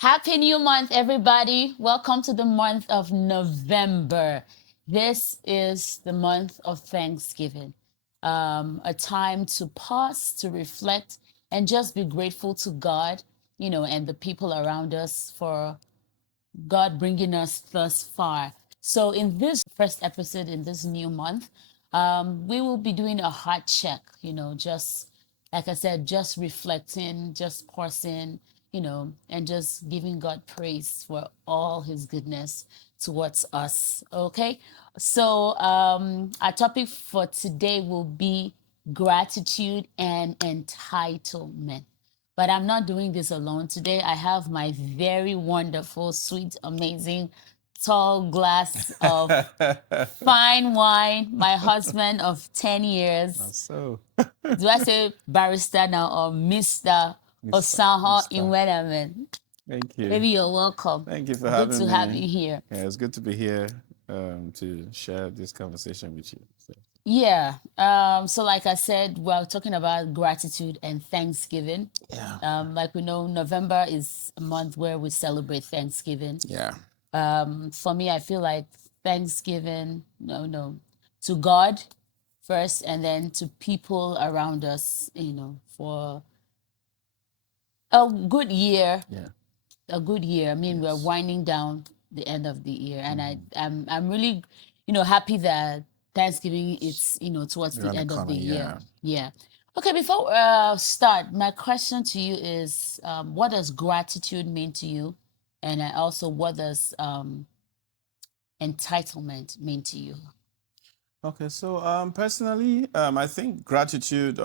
Happy new month, everybody. Welcome to the month of November. This is the month of Thanksgiving, a time to pause, to reflect, and just be grateful to God, and the people around us for God bringing us thus far. So, in this first episode in this new month, we will be doing a heart check, just like I said, just reflecting, just pausing, and just giving God praise for all his goodness towards us. Okay. So, our topic for today will be gratitude and entitlement. But I'm not doing this alone today. I have my very wonderful, sweet, amazing, tall glass of fine wine, my husband of 10 years. So, Do I say barrister now or Mr. Osanho in Weatherman? thank you. Maybe you're welcome. Thank you for Good having to me. have you here. Yeah, it's good to be here to share this conversation with you. So, Yeah. So like I said, we're talking about gratitude and Thanksgiving. yeah. Like we know, November is a month where we celebrate Thanksgiving. Yeah. For me, I feel like Thanksgiving, no, to God first, and then to people around us, for a good year. Yeah. A good year. I mean, we're Yes. winding down the end of the year, and I'm really, happy that Thanksgiving it's towards the Around the end of the corner. year. Yeah. Yeah. Okay. Before start, my question to you is, what does gratitude mean to you, and also what does entitlement mean to you? Okay. So, personally, I think gratitude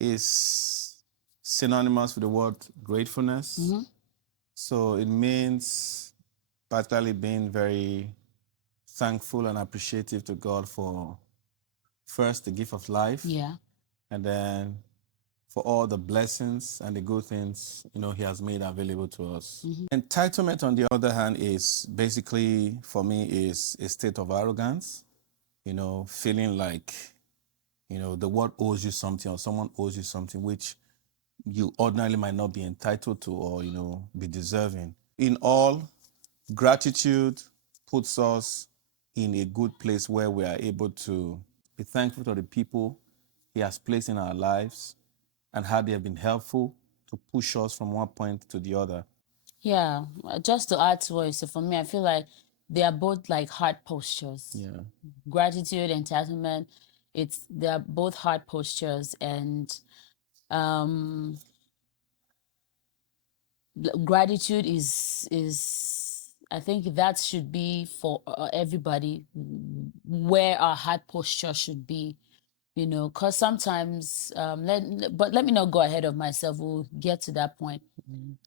is synonymous with the word gratefulness. Mm-hmm. So it means particularly being very thankful and appreciative to God for first the gift of life, Yeah. and then for all the blessings and the good things he has made available to us. Mm-hmm. Entitlement, on the other hand, is basically for me is a state of arrogance. Feeling like the world owes you something or someone owes you something which you ordinarily might not be entitled to or be deserving. In all, gratitude puts us in a good place where we are able to be thankful to the people he has placed in our lives and how they have been helpful to push us from one point to the other. Yeah. Just to add to what you said, for me, I feel like they are both like heart postures. Yeah. Gratitude, entitlement, they're both heart postures, and um gratitude is I think that should be for everybody, where our heart posture should be, because sometimes but let me not go ahead of myself, we'll get to that point.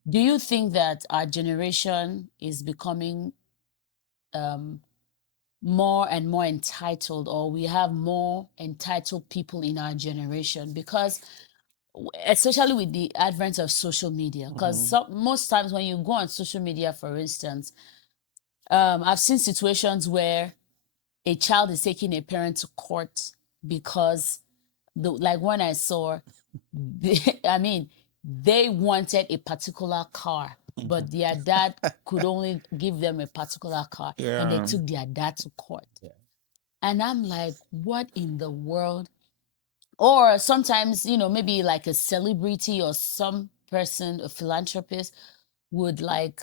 Do you think that our generation is becoming more and more entitled, or we have more entitled people in our generation? Because especially with the advent of social media, because most times when you go on social media, for instance, I've seen situations where a child is taking a parent to court because like when I saw I mean, they wanted a particular car, but their dad could only give them a particular car, and they Yeah. took their dad to court. Yeah. And I'm like, what in the world? Or sometimes, maybe like a celebrity or some person, a philanthropist, would like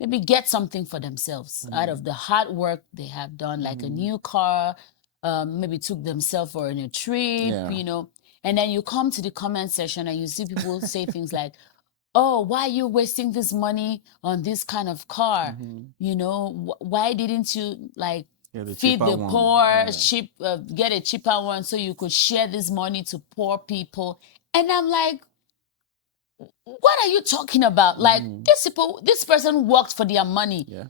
maybe get something for themselves out of the hard work they have done, like a new car, maybe took themselves for a trip, Yeah. and then you come to the comment section and you see people say things like, oh, why are you wasting this money on this kind of car? Why didn't you like Yeah, the feed cheaper the one. poor, Yeah. get a cheaper one so you could share this money to poor people? And I'm like, what are you talking about? Like, this person worked for their money, Yeah.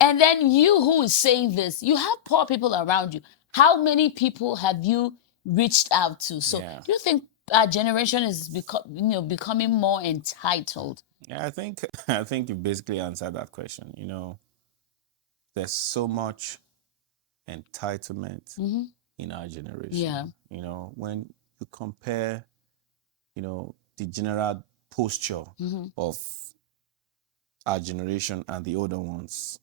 and then you who is saying this, you have poor people around you. How many people have you reached out to? So Yeah. do you think our generation is becoming more entitled? Yeah, I think I think you basically answered that question. There's so much entitlement in our generation. Yeah. When you compare, the general posture of our generation and the older ones,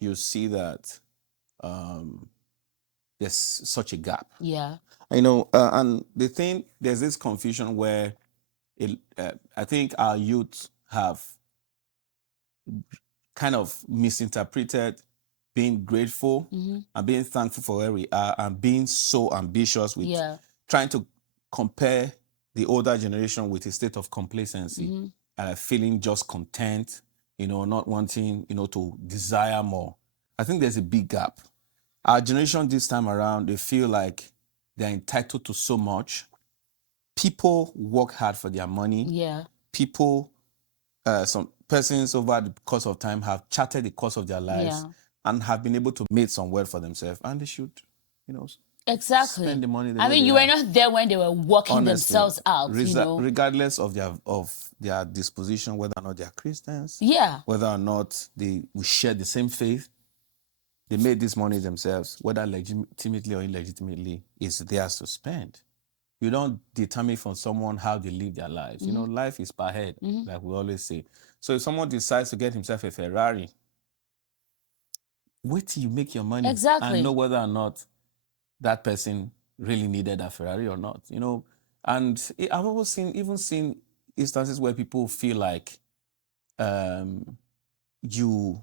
you see that there's such a gap. Yeah. And there's this confusion where I think our youth have kind of misinterpreted being grateful and being thankful for where we are, and being so ambitious with trying to compare the older generation with a state of complacency, feeling just content, not wanting, to desire more. I think there's a big gap. Our generation this time around, they feel like they're entitled to so much. People work hard for their money. Yeah. People, some persons over the course of time have charted the course of their lives and have been able to make some wealth for themselves, and they should, Exactly. spend the money the I way mean, they you were have. not there when they were working Honestly, themselves out, regardless of their disposition, whether or not they are Christians, whether or not we share the same faith, they made this money themselves, whether legitimately or illegitimately, it's theirs to spend. You don't determine from someone how they live their lives. Life is per head, like we always say. So if someone decides to get himself a Ferrari, wait till you make your money and know whether or not that person really needed a Ferrari or not. And I've always seen instances where people feel like you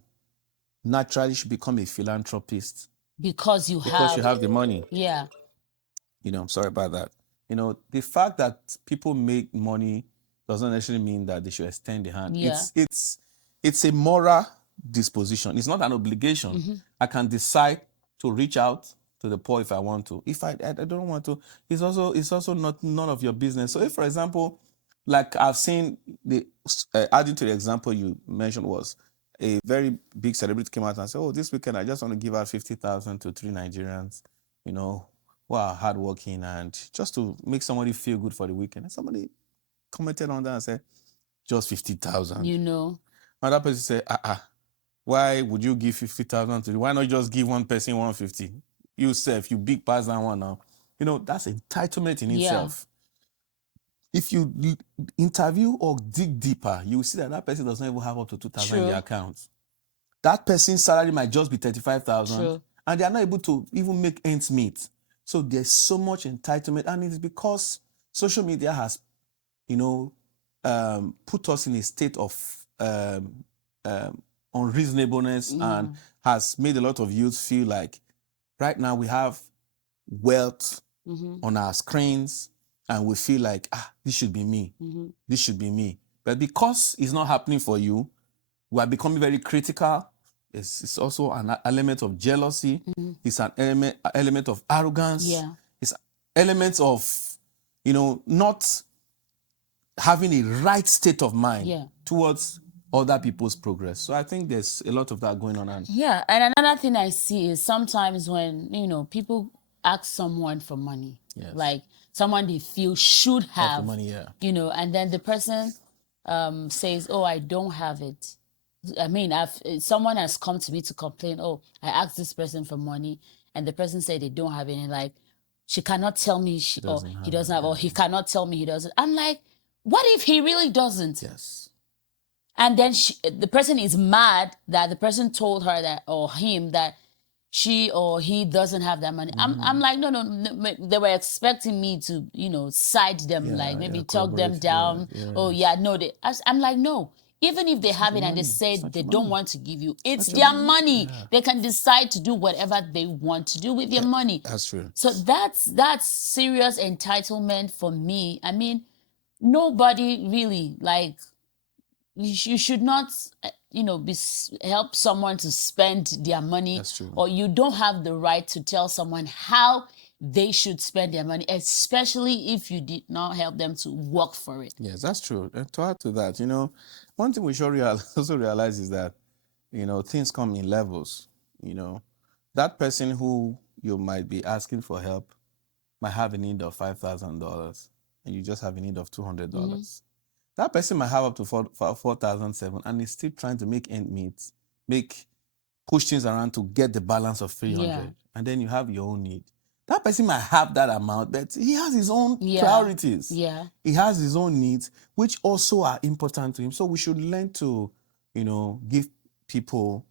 naturally should become a philanthropist because you have the money. Yeah. I'm sorry about that. The fact that people make money doesn't necessarily mean that they should extend the hand. Yeah. It's a moral disposition. It's not an obligation. I can decide to reach out to the poor if I want to. If I don't want to, it's also not none of your business. So if, for example, like I've seen adding to the example you mentioned, was a very big celebrity came out and said, "Oh, this weekend I just want to give out 50,000 to 3 Nigerians, who are hardworking, and just to make somebody feel good for the weekend." And somebody commented on that and said, "Just 50,000." Another person said, why would you give 50,000 to? Why not just give one person 150? You big pass that one now. That's entitlement in itself. If you interview or dig deeper, you will see that person does not even have up to 2,000 in their account. That person's salary might just be 35,000, and they are not able to even make ends meet. So there's so much entitlement, and it's because social media has, put us in a state of unreasonableness, and has made a lot of youth feel like right now we have wealth on our screens, and we feel like, this should be me. This should be me. But because it's not happening for you, we are becoming very critical. It's also an element of jealousy. It's an element of arrogance. It's elements of, not having a right state of mind towards other people's progress. So I think there's a lot of that going on. And another thing I see is sometimes when, people ask someone for money, like someone they feel should have the money, and then the person says, "Oh, I don't have it." I mean, someone has come to me to complain, "Oh, I asked this person for money, and the person said they don't have it." And like, she cannot tell me he doesn't have, or he cannot tell me he doesn't. I'm like, what if he really doesn't? Yes. And then the person is mad that the person told her that, or him, that she or he doesn't have that money. I'm like, no. They were expecting me to, side them, like maybe talk them down. Oh yeah, no. I'm like, no. Even if they have it and they say they don't want to give you, it's their money. They can decide to do whatever they want to do with their money. That's true. So that's serious entitlement for me. I mean, nobody really, like, you should not help someone to spend their money. That's true. Or you don't have the right to tell someone how they should spend their money, especially if you did not help them to work for it. Yes, that's true. And to add to that, one thing we should also realize is that, things come in levels. That person who you might be asking for help might have a need of $5,000, and you just have a need of $200. That person might have up to 4,007, and is still trying to make end meet, push things around to get the balance of 300. And then you have your own need. That person might have that amount, but he has his own Yeah. priorities. Yeah. He has his own needs, which also are important to him. So we should learn to, give people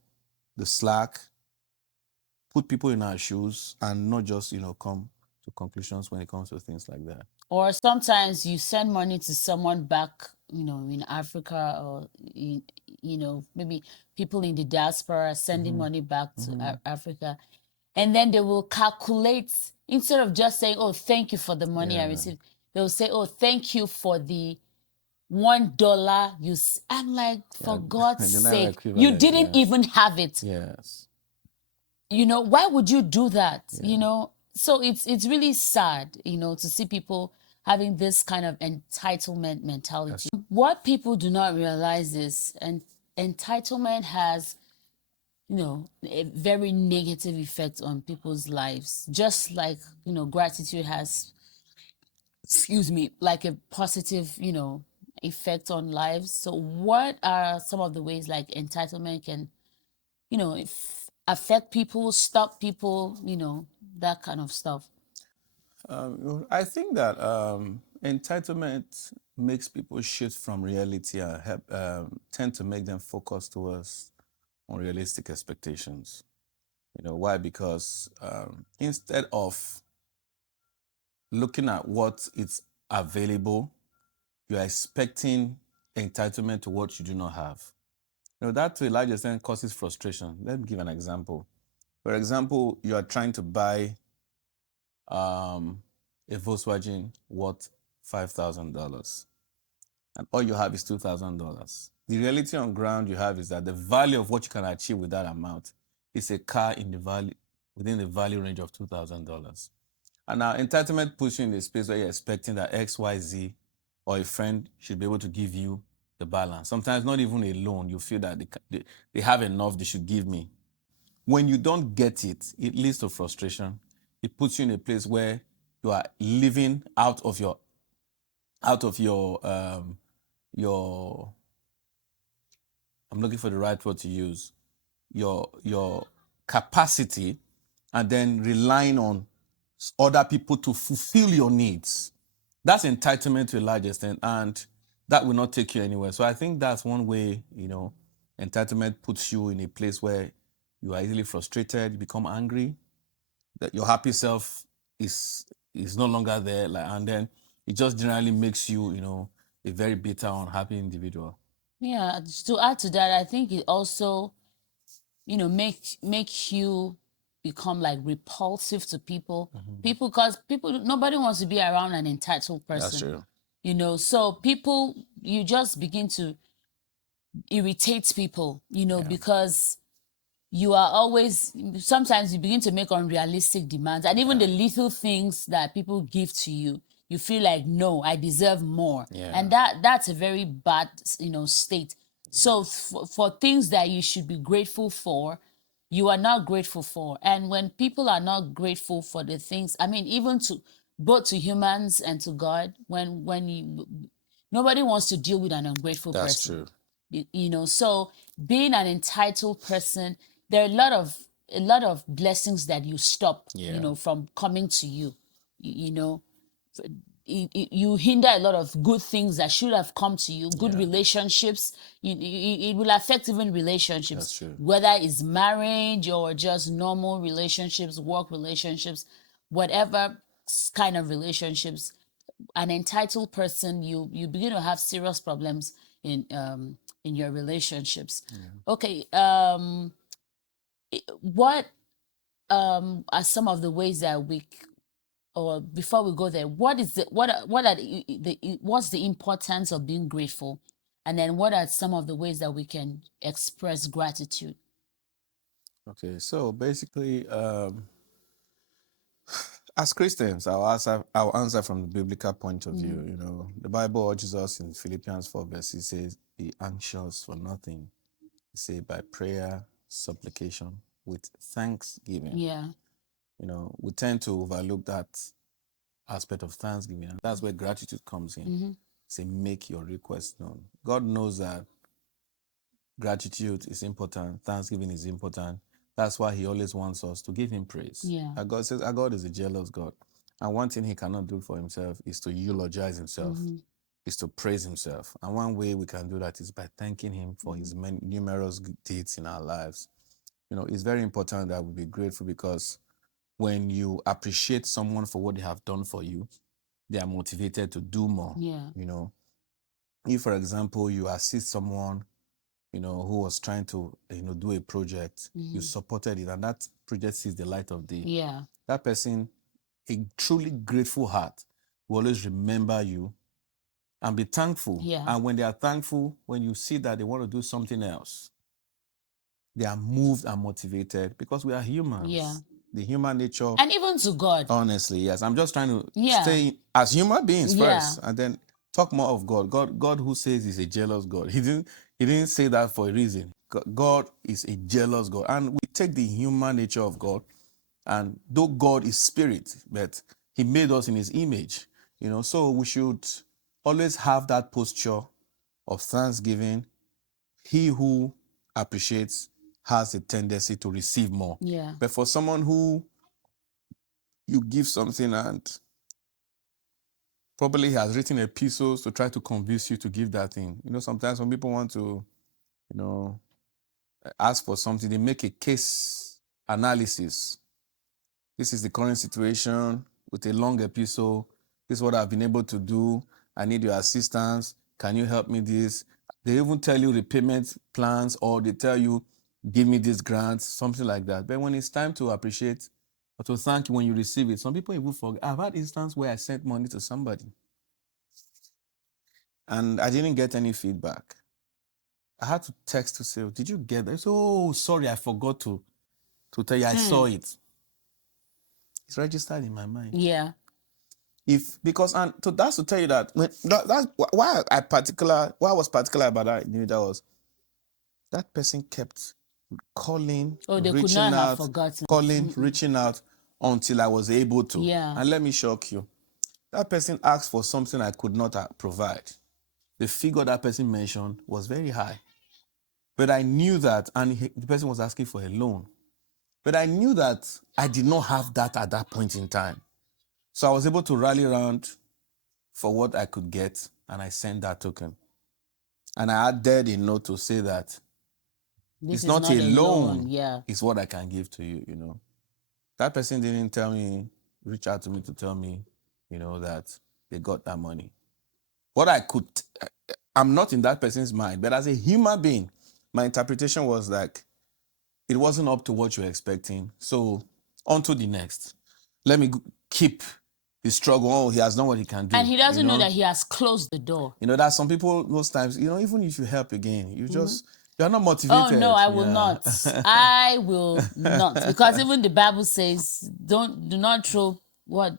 the slack, put people in our shoes, and not just, come to conclusions when it comes to things like that. Or sometimes you send money to someone back, in Africa, or maybe people in the diaspora sending money back to Africa, and then they will calculate, instead of just saying, "Oh, thank you for the money I received," they will say, "Oh, thank you for the $1 you." I'm like, for God's sake, you didn't even have it. Yes. Why would you do that? So it's really sad, to see people having this kind of entitlement mentality. What people do not realize is, and entitlement has, a very negative effect on people's lives, just like, gratitude has, excuse me, like a positive, effect on lives. So what are some of the ways like entitlement can, affect people, stop people, that kind of stuff? I think that entitlement makes people shift from reality and tend to make them focus towards unrealistic expectations. Why? Because instead of looking at what is available, you are expecting entitlement to what you do not have. That to a large extent causes frustration. Let me give an example. For example, you are trying to buy a Volkswagen worth $5,000, and all you have is $2,000. The reality on ground you have is that the value of what you can achieve with that amount is a car within the value range of $2,000. And now entitlement puts you in a space where you're expecting that X, Y, Z, or a friend should be able to give you the balance. Sometimes not even a loan. You feel that they have enough, they should give me. When you don't get it, it leads to frustration. It puts you in a place where you are living out of your I'm looking for the right word to use, your capacity, and then relying on other people to fulfill your needs. That's entitlement to a large extent, and that will not take you anywhere. So I think that's one way, entitlement puts you in a place where you are easily frustrated, you become angry, that your happy self is no longer there, and then it just generally makes you, a very bitter, unhappy individual. Yeah, to add to that, I think it also, make you become like repulsive to people. Because nobody wants to be around an entitled person. That's true. So people, you just begin to irritate people, because you are always, sometimes you begin to make unrealistic demands, and even the little things that people give to you, you feel like, no, I deserve more. And that's a very bad, state. So for things that you should be grateful for, you are not grateful for. And when people are not grateful for the things, I mean, even to both to humans and to God, when you, nobody wants to deal with an ungrateful That's person. true. So being an entitled person, there are a lot of blessings that you stop, from coming to you. You know, you hinder a lot of good things that should have come to you. Good relationships. It will affect even relationships. That's true. Whether it's marriage or just normal relationships, work relationships, whatever kind of relationships. An entitled person, you begin to have serious problems in your relationships. Okay, what are some of the ways that or before we go there, what's the importance of being grateful, and then what are some of the ways that we can express gratitude? Okay, so basically, as Christians, I'll answer from the biblical point of view. The Bible urges us in Philippians 4 verses says, "Be anxious for nothing. Say by prayer, supplication, with thanksgiving." Yeah. We tend to overlook that aspect of thanksgiving, and that's where gratitude comes in. Say, make your request known. God knows that gratitude is important, thanksgiving is important. That's why he always wants us to give him praise. Yeah. Our God says our God is a jealous God. And one thing he cannot do for himself is to eulogize himself, is to praise himself. And one way we can do that is by thanking him for his many, numerous good deeds in our lives. You know, it's very important that we be grateful, because when you appreciate someone for what they have done for you, they are motivated to do more. Yeah. You know, if, for example, you assist someone, you know, who was trying to, you know, do a project, you supported it, and that project sees the light of day. Yeah. That person, a truly grateful heart, will always remember you and be thankful. Yeah. And when they are thankful, when you see that they want to do something else, they are moved and motivated, because we are humans. Yeah. The human nature. And even to God. Honestly, yes. I'm just trying to Yeah. stay as human beings Yeah. first, and then talk more of God. God who says he's a jealous God. He didn't say that for a reason. God is a jealous God. And we take the human nature of God, and though God is spirit, but he made us in his image. You know, so we should always have that posture of thanksgiving. He who appreciates has a tendency to receive more. Yeah. But for someone who you give something and probably he has written epistles to try to convince you to give that thing. You know, sometimes when people want to, you know, ask for something, they make a case analysis. This is the current situation with a long epistle. This is what I've been able to do. I need your assistance. Can you help me this? They even tell you repayment plans, or they tell you, give me this grant, something like that. But when it's time to appreciate or to thank you when you receive it, some people even forget. I've had instances where I sent money to somebody and I didn't get any feedback. I had to text to say, did you get that? Oh, sorry, I forgot to tell you I saw it. It's registered in my mind. Yeah. Because that's to tell you that that's why I was particular about that. That was that person kept calling, Oh, they could reaching not have out, forgotten. reaching out until I was able to. Yeah. And let me shock you, that person asked for something I could not provide. The figure that person mentioned was very high, but I knew that, and the person was asking for a loan, but I knew that I did not have that at that point in time. So I was able to rally around for what I could get, and I sent that token. And I added a note to say that This it's is not a loan, Yeah. it's what I can give to you, you know. That person didn't reach out to me to tell me, you know, that they got that money. What I'm not in that person's mind, but as a human being, my interpretation was like, it wasn't up to what you're expecting. So on to the next. Let me keep the struggle. Oh, he has done what he can do. And he doesn't know that he has closed the door. You know, that some people, most times, you know, even if you help again, you're not motivated. Oh no, I will not. I will not, because even the Bible says, do not throw what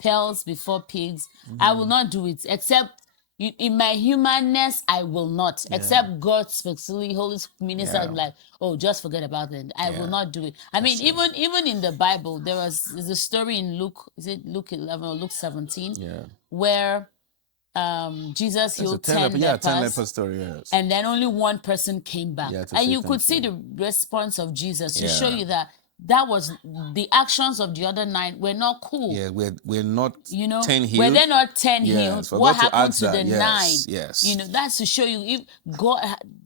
pearls before pigs. I will not do it, except in my humanness. I will not, except God specifically, Holy Minister, I'm like, oh, just forget about it. I will not do it. I mean, even in the Bible, there's a story in Luke. Is it Luke 11 or Luke 17? Yeah. Where Jesus healed 10 lepers. 10 leper story, yes. And then only one person came back. And you could see you. the response of Jesus to show you that was the actions of the other 9 were not cool. Yeah, we're not, you know, 10 healed. Were they not 10 healed? What happened to the 9? Yes. You know, that's to show you if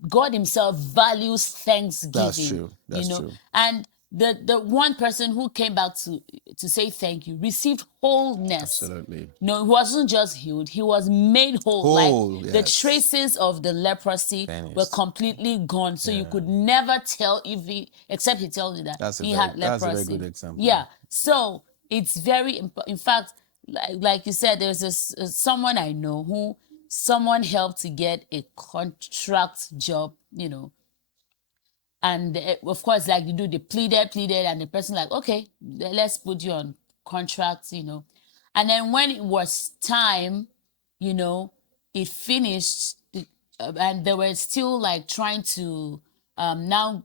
God himself values thanksgiving. That's true. That's true. And the one person who came back to say thank you received wholeness. Absolutely. No, he wasn't just healed, he was made whole. Like the traces of the leprosy were completely gone. So you could never tell except he tells you that he had leprosy. That's a very good example. Yeah. So it's very in fact, like you said, there's someone I know who someone helped to get a contract job, you know. And of course, like you do, they pleaded, and the person like, okay, let's put you on contract, you know. And then when it was time, you know, it finished, and they were still like trying to now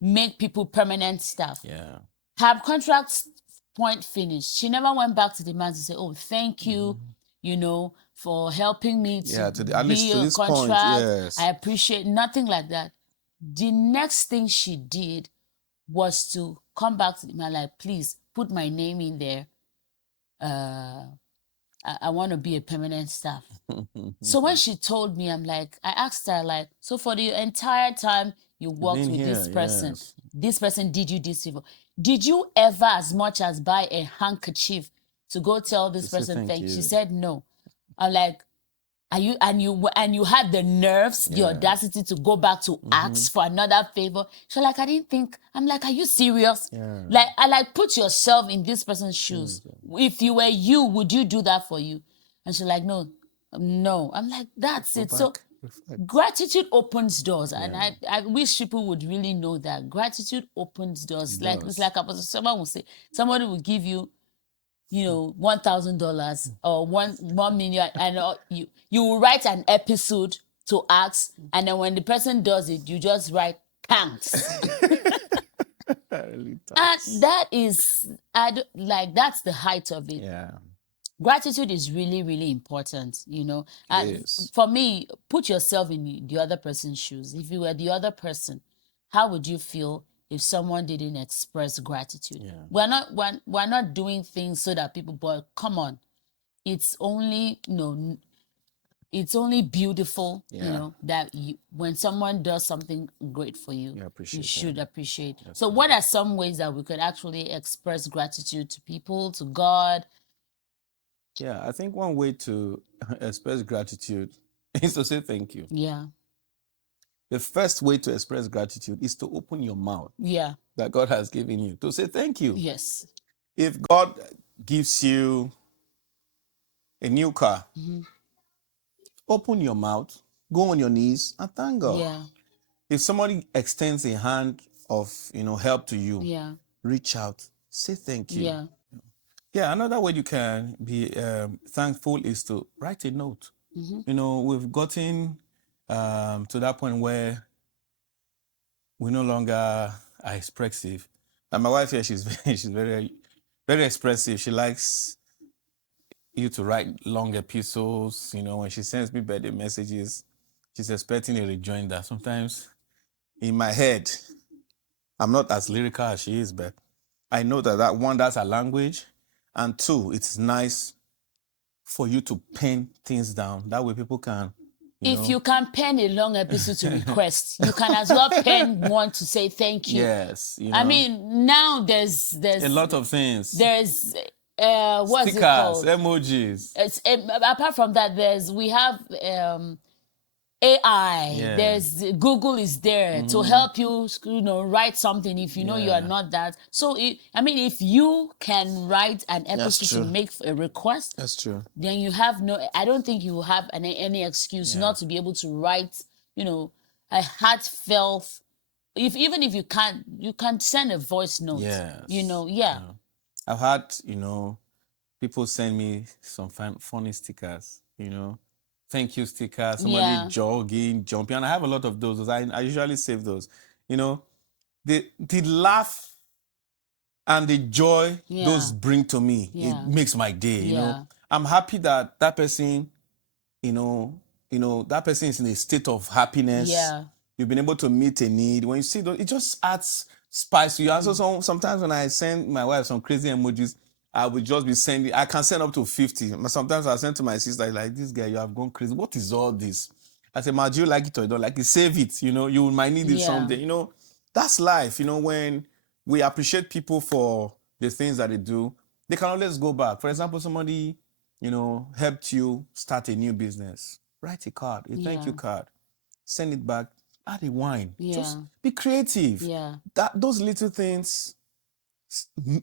make people permanent staff. Yeah. Her contract point finished. She never went back to the man to say, oh, thank you, you know, for helping me to at least to a this contract. point, yes. I appreciate nothing like that. The next thing she did was to come back to me like, please put my name in there. I want to be a permanent staff. So when she told me, I'm like, I asked her, like, so for the entire time you worked with here, this person, yes. this person did you this favor. Did you ever as much as buy a handkerchief to go tell this say person thank thank you? She you. said no. I'm like, are you and you had the nerves, the Yeah. audacity to go back to ask for another favor? She's like, I didn't think. I'm like, are you serious? Yeah. Like, I like put yourself in this person's shoes. If you were you, would you do that for you? And she's like, no, no. I'm like, that's it. So Reflect. gratitude opens doors, and I wish people would really know that gratitude opens doors. It Like does. it's like someone will say, somebody will give you, you know, $1,000 or 1 million, and you will write an episode to ask, and then when the person does it, you just write thanks. Really And thanks. that is, like, that's the height of it. Yeah. Gratitude is really, really important, you know. And is. for me, put yourself in the other person's shoes. If you were the other person, how would you feel if someone didn't express gratitude? Yeah. We're not doing things so that people, but come on, it's only, you know, it's only beautiful, you Yeah. know, that when someone does something great for you, You appreciate you should them. appreciate. So what are some ways that we could actually express gratitude to people, to God? Yeah, I think one way to express gratitude is to say thank you. Yeah. The first way to express gratitude is to open your mouth Yeah. that God has given you to say thank you. Yes. If God gives you a new car, open your mouth, go on your knees, and thank God. Yeah. If somebody extends a hand of help to you, Yeah. reach out, say thank you. Yeah. Yeah, another way you can be thankful is to write a note. We've gotten to that point where we no longer are expressive. And my wife here, she's very, very expressive. She likes you to write long epistles. When she sends me birthday messages, she's expecting a rejoinder. Sometimes in my head, I'm not as lyrical as she is, but I know that one, that's her language, and two, it's nice for you to pen things down. That way people can, If you can pen a long episode to request, you can as well pen one to say thank you. Yes, I mean, now there's a lot of things. There's what's Stickers, it called? emojis. Apart from that, we have AI. Yeah. There's Google is there to help you, write something if you know you are not that. So, if you can write an episode to make a request, That's true. then you have I don't think you will have any excuse not to be able to write, a heartfelt. Even if you can send a voice note. Yes. Yeah. I've had, people send me some funny stickers, thank you stickers, somebody jogging, jumping, and I have a lot of those. I usually save those. The laugh and the joy those bring to me, it makes my day. I'm happy that person, that person is in a state of happiness. Yeah. You've been able to meet a need. When you see those, it just adds spice to you. And so sometimes when I send my wife some crazy emojis, I would just be sending, I can send up to 50. Sometimes I send to my sister, like, this guy, you have gone crazy. What is all this? I say, Ma, do you like it or you don't like it? Save it. You might need it someday. That's life. When we appreciate people for the things that they do, they can always go back. For example, somebody, helped you start a new business. Write a card, a thank you card. Send it back. Add a wine. Just be creative. Yeah. Those little things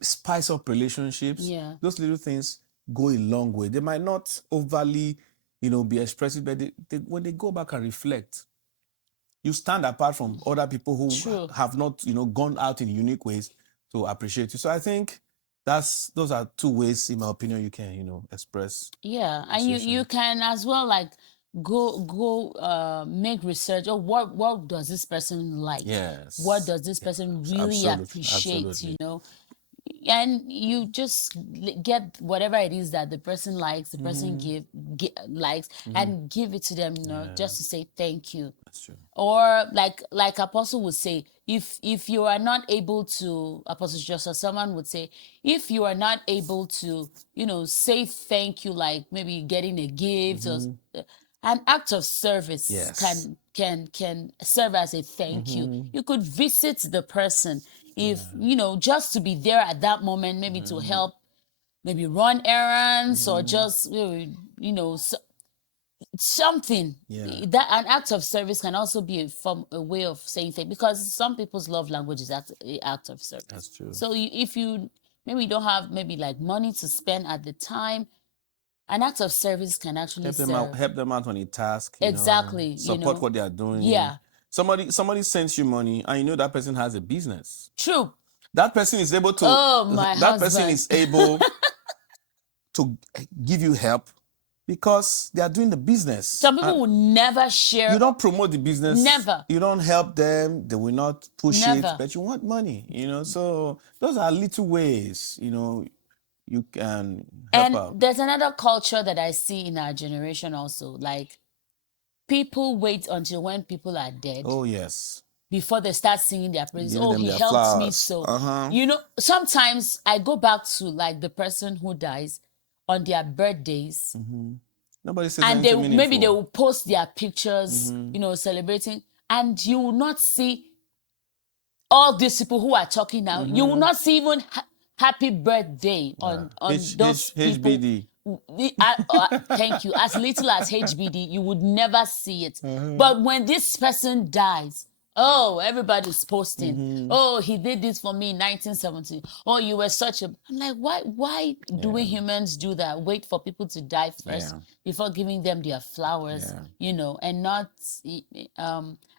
spice up relationships. Yeah. Those little things go a long way. They might not overly, be expressive, but when they go back and reflect, you stand apart from other people who have not, gone out in unique ways to appreciate you. So I think those are two ways, in my opinion, you can, express. Yeah, and you can as well, like, go make research. Or what does this person like? Yes. What does this person really appreciate? Absolutely. and you just get whatever it is that the person likes, the person likes, and give it to them, just to say thank you. That's true. Or like Apostle would say, if you are not able to, Apostle Joshua, someone would say, if you are not able to, say thank you, like maybe getting a gift, or an act of service Yes. can serve as a thank you. You could visit the person, if just to be there at that moment, maybe to help, maybe run errands, or just something. Yeah. That an act of service can also be a way of saying thank, because some people's love language is act of service. That's true. So if you maybe don't have maybe like money to spend at the time, an act of service can actually serve. Help them out on a task, Exactly, support what they are doing. yeah, Somebody sends you money and you know that person has a business. true. That person is able to Oh, my that person husband. is able to give you help because they are doing the business. Some people And will never share. you don't promote the business. Never. You don't help them. They will not push it, Never. but you want money, So those are little ways, you can help And out. there's another culture that I see in our generation also. Like, people wait until when people are dead Oh, yes. before they start singing their praises. Giving Oh, them he their helped me flowers. so. Uh-huh. Sometimes I go back to like the person who dies on their birthdays, Nobody says and anything maybe they meaningful. will post their pictures, celebrating, and you will not see all these people who are talking now. You will not see even happy birthday on those people. HBD. Thank you. As little as HBD, you would never see it. But when this person dies, oh, everybody's posting. Oh, he did this for me in 1970. Oh, you were such a. I'm like, why do we humans do that? Wait for people to die first before giving them their flowers, and not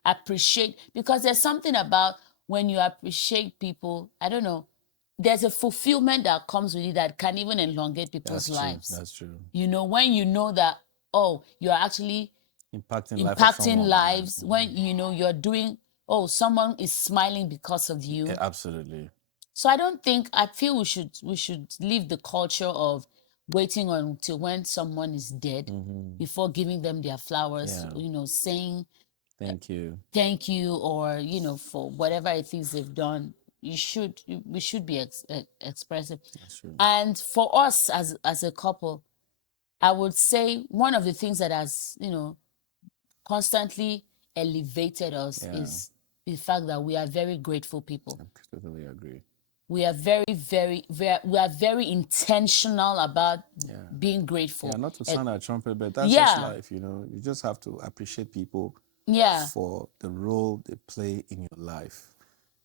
appreciate. Because there's something about when you appreciate people, I don't know, there's a fulfillment that comes with it that can even elongate people's lives. That's true. When you know that, oh, you're actually Impacting lives, when you're doing, oh, someone is smiling because of you. Yeah, absolutely. So I feel we should leave the culture of waiting until when someone is dead before giving them their flowers, saying thank you, or for whatever it is they've done. We should be expressive. That's true. And for us as a couple, I would say one of the things that has constantly elevated us is the fact that we are very grateful people. I totally agree. We are very, very, we are very intentional about being grateful. Yeah, not to sound a trumpet, but that's Yeah. just life, You just have to appreciate people for the role they play in your life.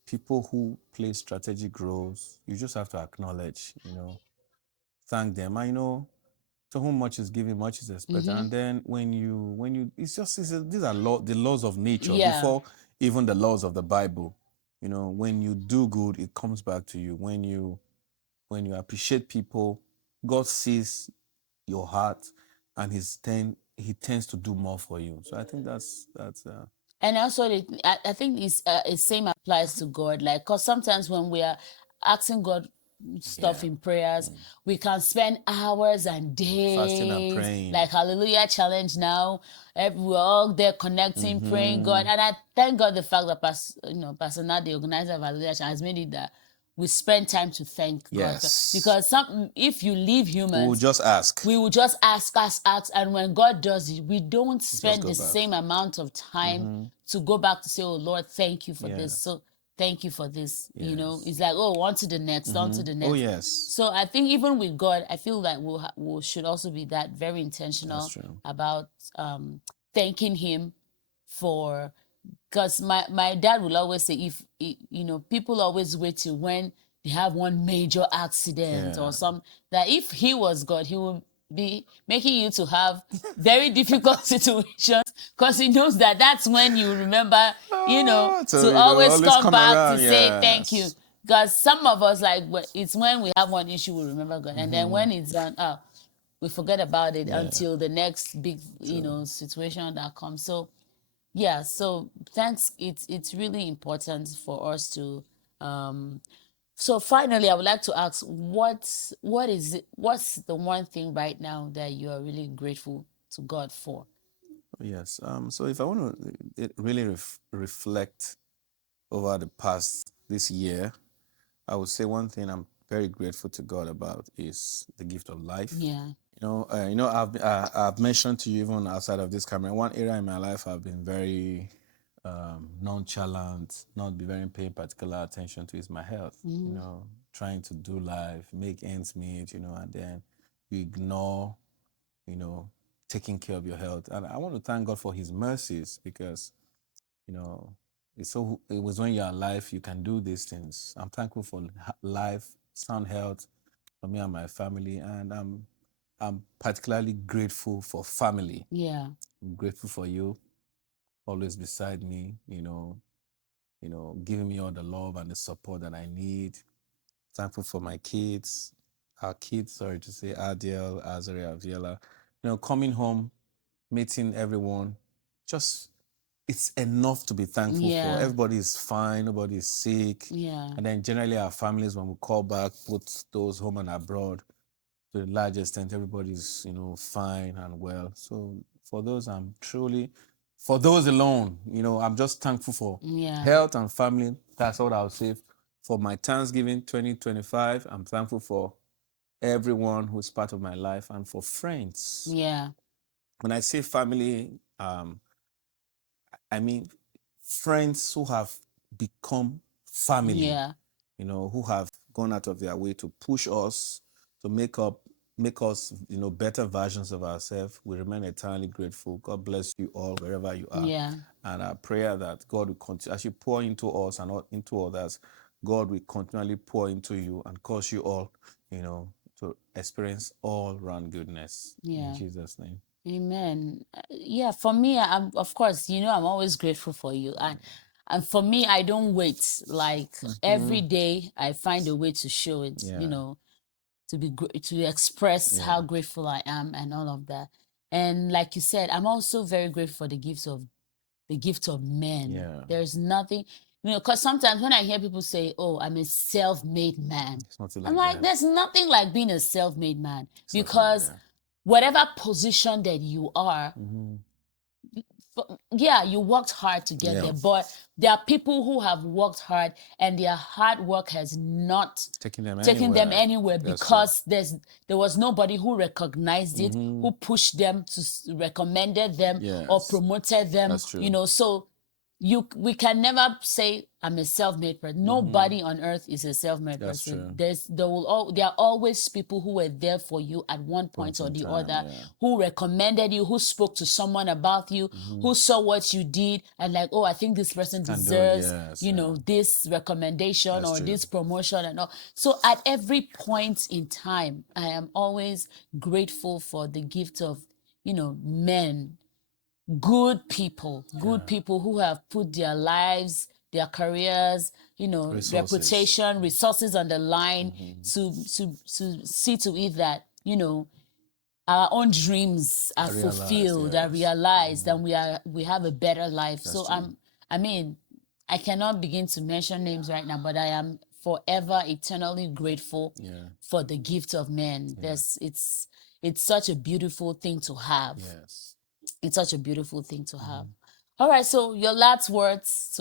People who play strategic roles, you just have to acknowledge, thank them. I know to whom much is given, much is expected. And then when you, these are the laws of nature before even the laws of the Bible. When you do good, it comes back to you. When you appreciate people, God sees your heart, and he tends to do more for you. So I think that's. And also, I think the same applies to God. Like, because sometimes when we are asking God stuff in prayers, we can spend hours and days Fasting and praying. Like Hallelujah Challenge now. We're all there connecting, praying God. And I thank God the fact that Pastor Nad, the organizer of Hallelujah Challenge, has made it that we spend time to thank God. Because if you leave humans, we will just ask. We will just ask, and when God does it, we don't spend the same amount of time to go back to say, "Oh Lord, thank you for this." So thank you for this. It's like, oh, on to the next, on to the next. Oh yes. So I think even with God, I feel like we should also be that very intentional about thanking Him for. Because my dad will always say, if people always wait till when they have one major accident or some, that if he was God, he would be making you to have very difficult situations, because he knows that that's when you remember, to always come back around, to say thank you. Because some of us, like, it's when we have one issue we remember God, and then when it's done, we forget about it until the next big situation that comes. So so thanks. It's really important for us to So finally, I would like to ask, what is it? What's the one thing right now that you are really grateful to God for? Yes. So if I want to really reflect over the past this year, I would say one thing I'm very grateful to God about is the gift of life. Yeah. I've mentioned to you even outside of this camera, one area in my life I've been very nonchalant, not be very paying particular attention to is my health. Mm-hmm. Trying to do life, make ends meet, and then you ignore, you know, taking care of your health. And I want to thank God for His mercies because you know it was when you're alive you can do these things. I'm thankful for life, sound health for me and my family, and I'm particularly grateful for family. Yeah. I'm grateful for you, always beside me, giving me all the love and the support that I need. Thankful for my kids, our kids, sorry to say, Adiel, Azaria, Aviela. Coming home, meeting everyone, just it's enough to be thankful for. Yeah. Everybody is fine, nobody is sick. Yeah. And then generally our families, when we call back, both those home and abroad, to the large extent, everybody's, fine and well. So for those, for those alone, I'm just thankful for Yeah. health and family. That's what I'll say. For my Thanksgiving 2025, I'm thankful for everyone who's part of my life and for friends. Yeah. When I say family, I mean friends who have become family, Yeah. who have gone out of their way to push us, to make us, better versions of ourselves. We remain eternally grateful. God bless you all wherever you are. Yeah. And our prayer that God will continue, as you pour into us and into others, God will continually pour into you and cause you all, to experience all round goodness. In Yeah. Jesus' name. Amen. Yeah, for me, I'm of course, I'm always grateful for you. And for me, I don't wait. Like every day I find a way to show it, Yeah. to express Yeah. how grateful I am and all of that. And like you said, I'm also very grateful for the gift of men. Yeah. There's nothing, because sometimes when I hear people say, "Oh, I'm a self-made man," It's nothing I'm like like, that. there's nothing like being a self-made man, It's nothing like because that. whatever position that you are, Mm-hmm. yeah, you worked hard to get Yeah. there, but there are people who have worked hard and their hard work has not Taking them taken them anywhere. anywhere, That's true. because there was nobody who recognized it, Mm-hmm. who pushed them, recommended them, or Yes. promoted them. That's true. So we can never say I'm a self-made person. Nobody on earth is a self-made That's person. true. There are always people who were there for you at one point Point or in the time. other, Yeah. who recommended you, who spoke to someone about you, who saw what you did and like, oh, I think this person Can do it. deserves, Yes. Yeah. this recommendation That's or true. this promotion and all. So at every point in time, I am always grateful for the gift of, men, good Yeah. people who have put their lives, their careers, Resources. reputation, resources on the line to see to it that, our own dreams are I realized. fulfilled, are Yes. realized, and we have a better life. That's So true. I mean, I cannot begin to mention names right now, but I am forever eternally grateful Yeah. for the gift of men. Yeah. It's such a beautiful thing to have. Yes. It's such a beautiful thing to have. All right, so your last words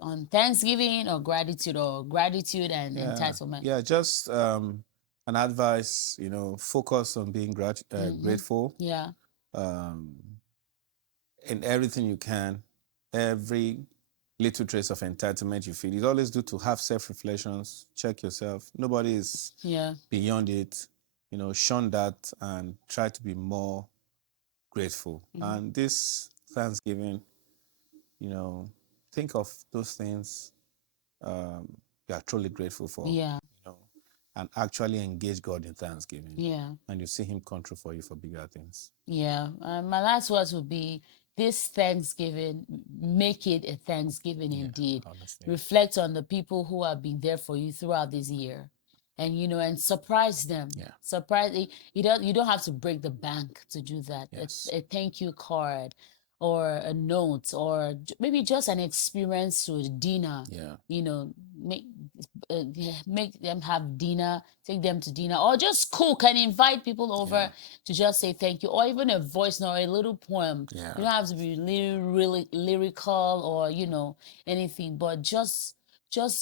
on Thanksgiving or gratitude and Yeah. entitlement. Yeah. Just an advice. Focus on being Mm-hmm. grateful. Yeah. Um, in everything you can, every little trace of entitlement you feel. It's always good to have self-reflections, check yourself. Nobody is Yeah. beyond it. Shun that and try to be more grateful. Mm-hmm. And this Thanksgiving, think of those things um, you are truly grateful for, Yeah. and actually engage God in Thanksgiving. Yeah. And you see Him come true for you for bigger things. Yeah. My last words would be, this Thanksgiving, make it a Thanksgiving Yeah, indeed. honestly. Reflect on the people who have been there for you throughout this year. And and surprise them. Yeah. Surprise. You don't have to break the bank to do that. Yes. A thank you card or a note or maybe just an experience to dinner. Yeah. Make make them have dinner, take them to dinner, or just cook and invite people over Yeah. to just say thank you, or even a voice note or a little poem. Yeah. You don't have to be really lyrical or anything, but just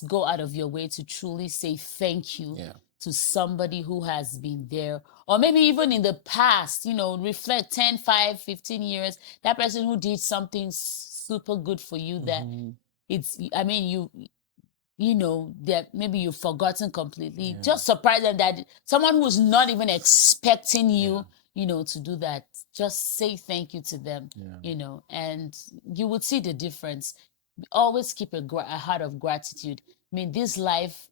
go out of your way to truly say thank you Yeah. to somebody who has been there, or maybe even in the past, reflect 10, 5, 15 years, that person who did something super good for you that Mm-hmm. it's, I mean, that maybe you've forgotten completely. Yeah. Just surprise them that someone who's not even expecting Yeah. you to do that. Just say thank you to them, Yeah. and you would see the difference. Always keep a heart of gratitude. I mean, this life,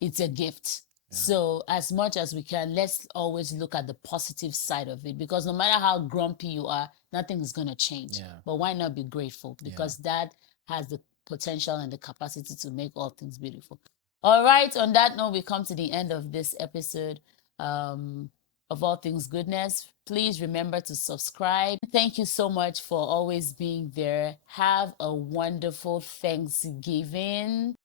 it's a gift. Yeah. So as much as we can, let's always look at the positive side of it, because no matter how grumpy you are, nothing is going to change. Yeah. But why not be grateful? Yeah. Because that has the potential and the capacity to make all things beautiful. All right, on that note, we come to the end of this episode of All Things Goodness. Please remember to subscribe. Thank you so much for always being there. Have a wonderful Thanksgiving.